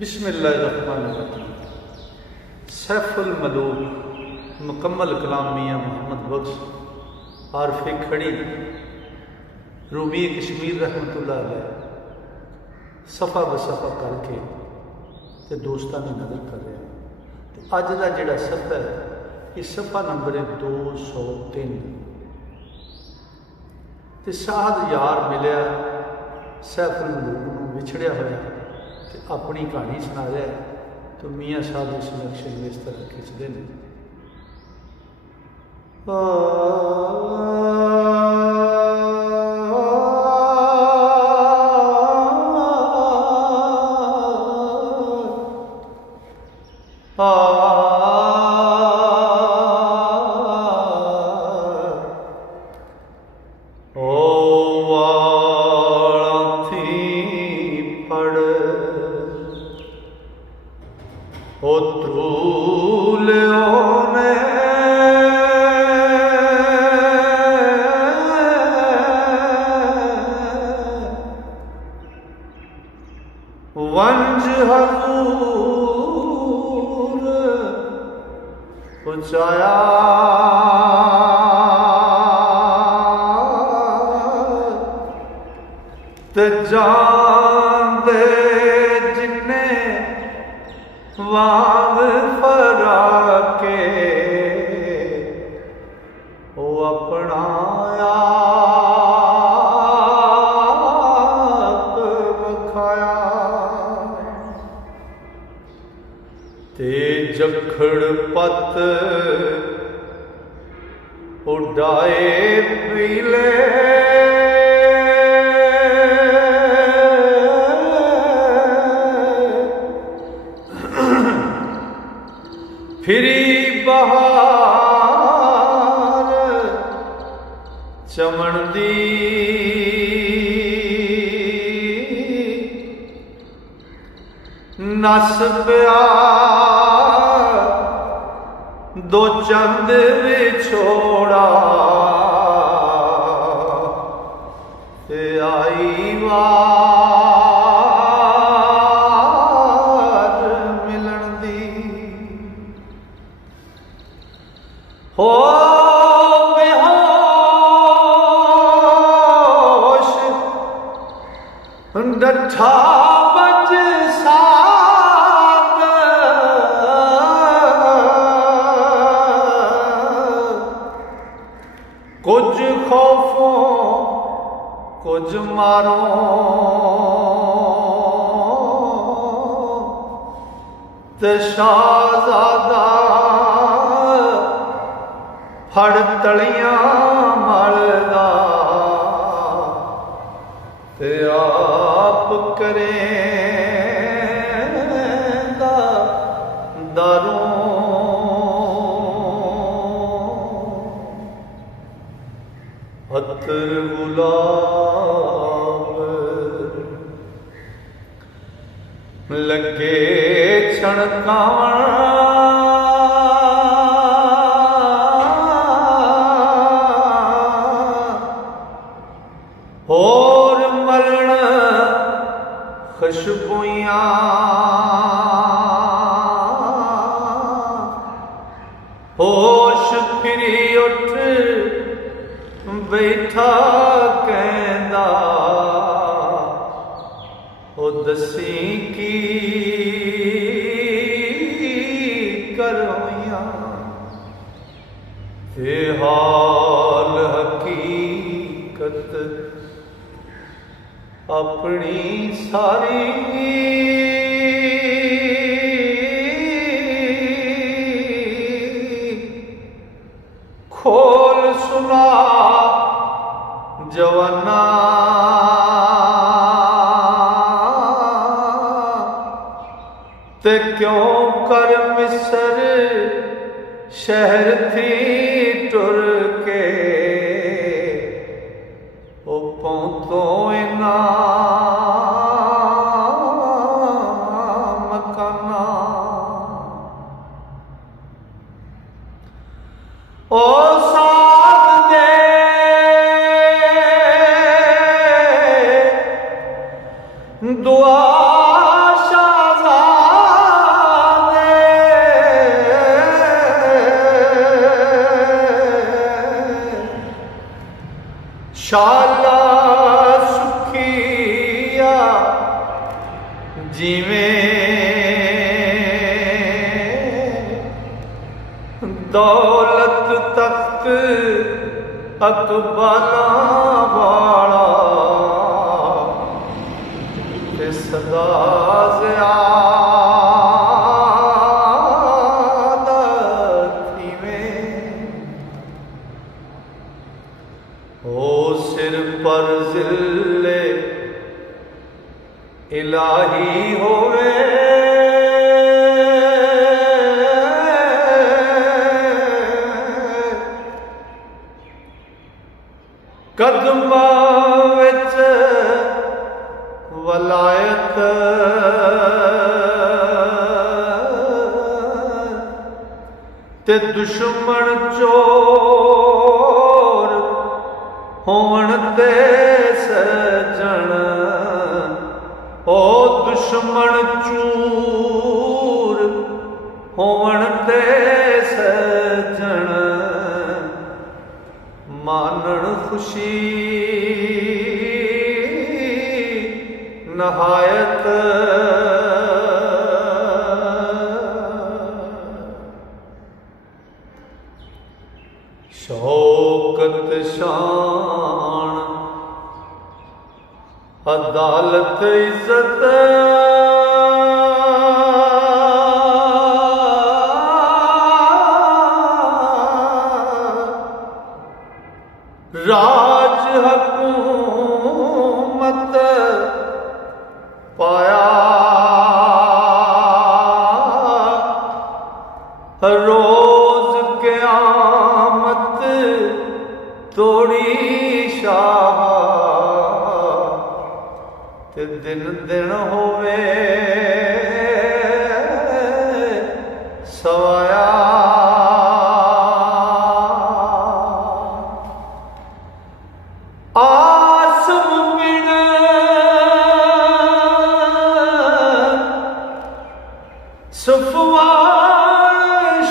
बिस्मिल्लाहिर्रहमानिर्रहीम। सैफुल मलूक मुकम्मल कलाम मियाँ मोहम्मद बख्श आरफे खड़ी रूबी कश्मीर रहमतुल्लाह अलैह सफ़ा बसफ़ा करके तो दोस्तों की नज़र कर रहा। तो अज का जोड़ा सफ़ा है ये सफ़ा नंबर है 203। तो साध यार मिलिया सैफुल मलूक को विछड़िया होया तो अपनी कहानी सुना रहा है। तो मियाँ साहब इस नक्शे में इस तरह खिंचते हैं। ओ त्रूल ने वंज हजूर पुचाया ते जान दे जिन्ने वाग फरा के वो अपना आप वखाया ते जखड़ पत उड़ाए पीले फिरी बहार चमन दी नस पिया दो चंद विछोड़ा ते आई वार मिलन दी हो बेहोश डठा बज साथ कुछ खौफों कुछ मारो ते शाहज़ादा फड़ तलियां मलदा ते आप करेंदा दारों अतर गुलाब लगे छणकावण और मरण खुशबुइयां होश फिरी उठ बैठा कहंदा ओ दसी की करोइयां ते हाल हकीकत अपनी सारी खोल सुना जवाना ते क्यों कर मिसर शहर थी टुर के ओ पौतो इना मकाना ओ साथ दे दुआ शाहज़ादा शाला सुखिया जिवें दौलत तख्त अकबाला वाला ते सदा ज़ियादत थीवें ओ सिर पर ज़िल्ले इलाही होवे कदमा विच वलायत ते दुश्मन चोर होवन ते सजन ओ दुश्मन चूर होवन ते सजन मानण खुशी नहायत शौकत शान अदालत इज्जत राज हकूमत पाया रोज क़यामत तोड़ी शाह ते दिन दिन होवे सवाया आसम बिन सफवान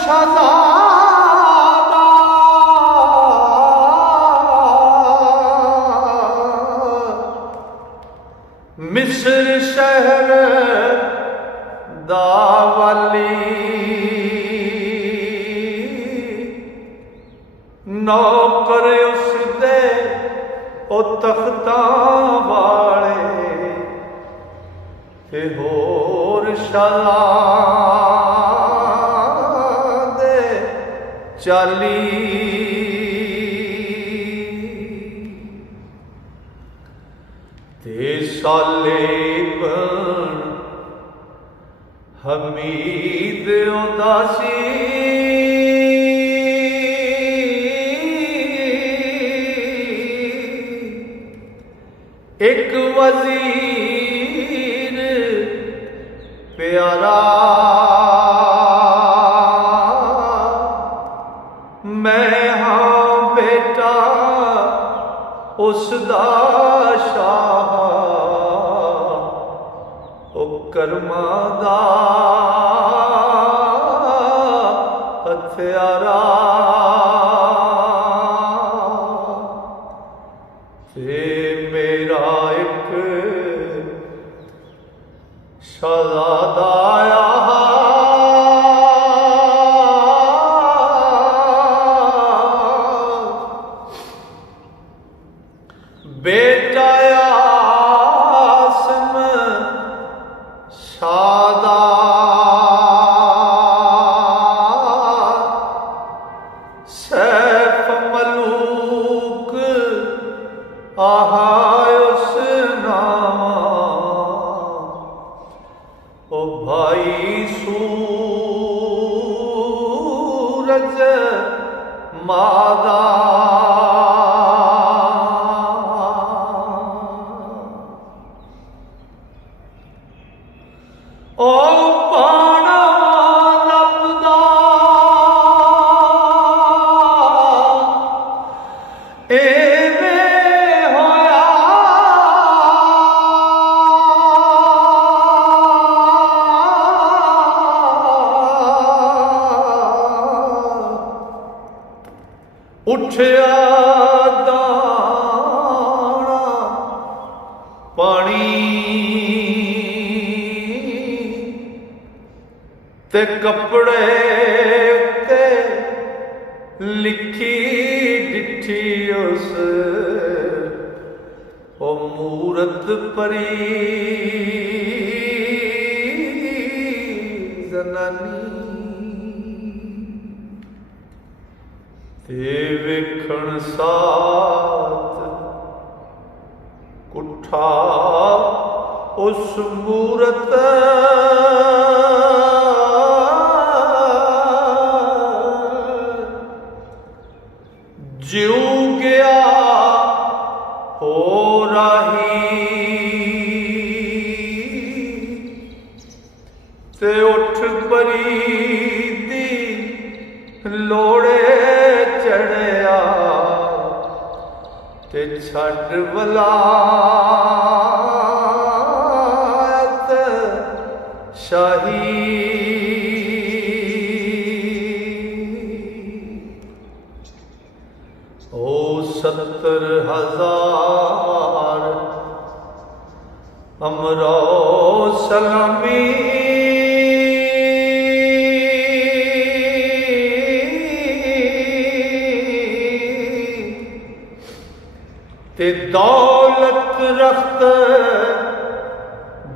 शहज़ादा मिस्र शहर दावली नौकर उसदे ओ तख्तां वाले ते होर शहज़ादे 40 ते साले बन हमीद उदासी एक वजीर प्यारा मैं हाँ बेटा उसदा शाह ओ कर्मा दा हथियारा ते मेरा एक शहज़ादा आया बेटा आसम शादा सैफ मलूक आहायुस नामा ओ भाई सूरज मादा ओ पाना लभदा एवें होया उठया ते कपड़े ते लिखी डिठी उस ओ मूरत परी जनानी ते वेखण साथ कुठा उस मूरत जिऊ गया हो राही ते उठ परी दी लोड़े चढ़िया ते छड़ वलायत शाही ओ 70,000 अमरो सलामी ते दौलत रख्त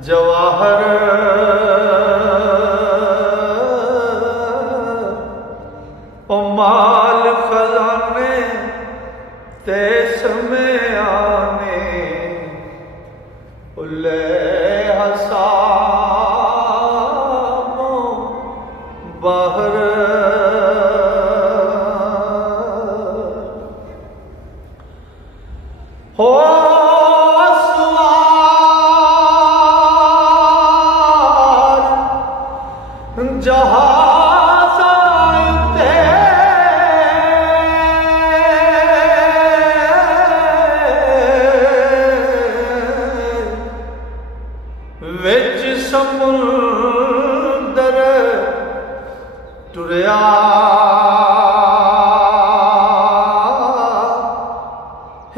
जवाहर ओ माल खजाने ते समय आने उले हसामो बाहर हो सवार जहाज आते विच समुंदर टुरिया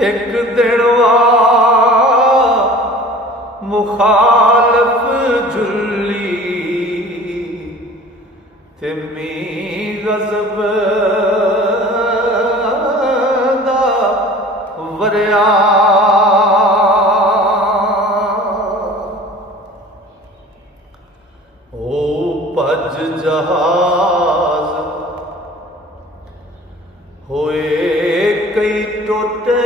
एक दिनवा मुखालफ झुल्ली ते मी गज़ब दा वरिया ओ भज जहाज होए कई टोटे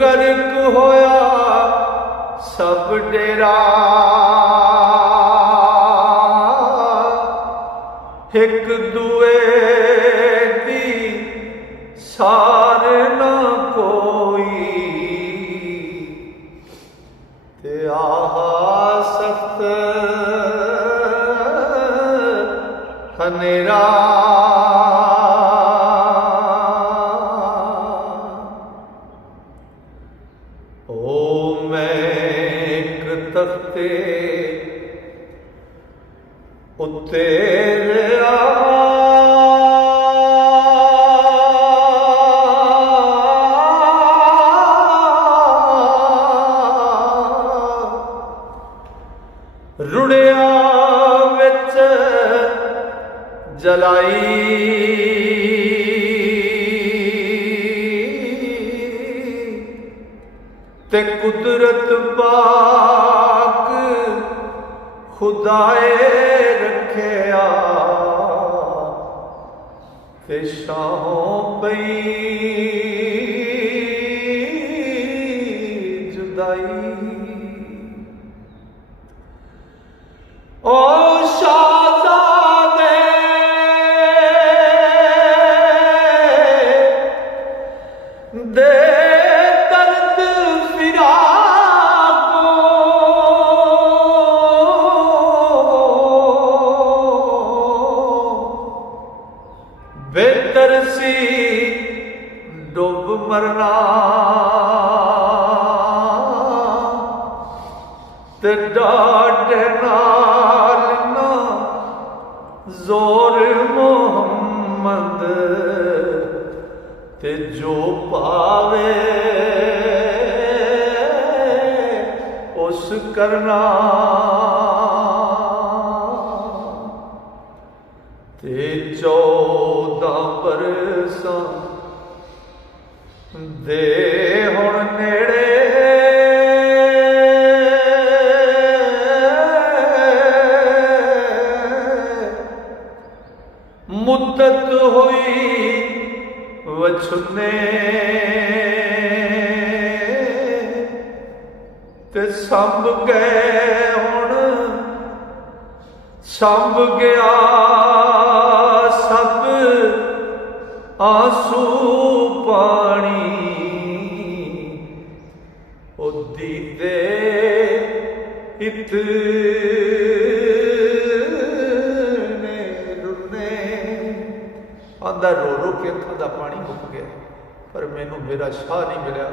गर्क होया सब डेरा एक दुए दी सार ना कोई ते आहा सख्त हनेरा ओ मैं एक तख्ते उत्ते रहा रुड़िया विच जलाई ते कुदरत पाक खुदाए रखिया ते शाहों पई जुदाई ओ शाहज़ादे दे दर्द फिराको बेहतर सी डूब मरना ते डाढ़ नाल ना जोर मोहम्मद ते जो पावे करना ते 14 बरसां दे हुण नेड़े मुद्दत हुई वछुने ते संभ गए हुण संभ गया सब आंसू पानी ओ दीदे इतने रुने आंदा रो रो के अखां दा पानी मुक गया पर मैनू मेरा शाह नहीं मिलिया।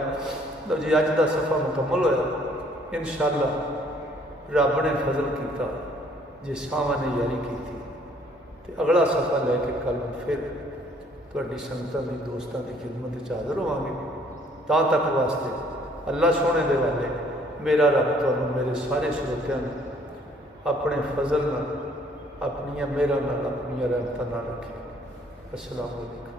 लो जी अज का सफ़ा मुकम्मल होया इंशाअल्लाह रब ने फजल किया जे सावां ने यारी की तो अगला सफ़ा लैके कल फिर तुहाडी संगतां दी दोस्तां की खिदमत च हाज़र होवांगे। तां तक वास्ते अल्लाह सोने दे वाले मेरा रब तुहानूं मेरे सारे श्रोतियां नूं अपने फजल नाल अपनियां मेहरां नाल अपनियां रहमतां नाल रखे। अस्सलाम वालेकुम।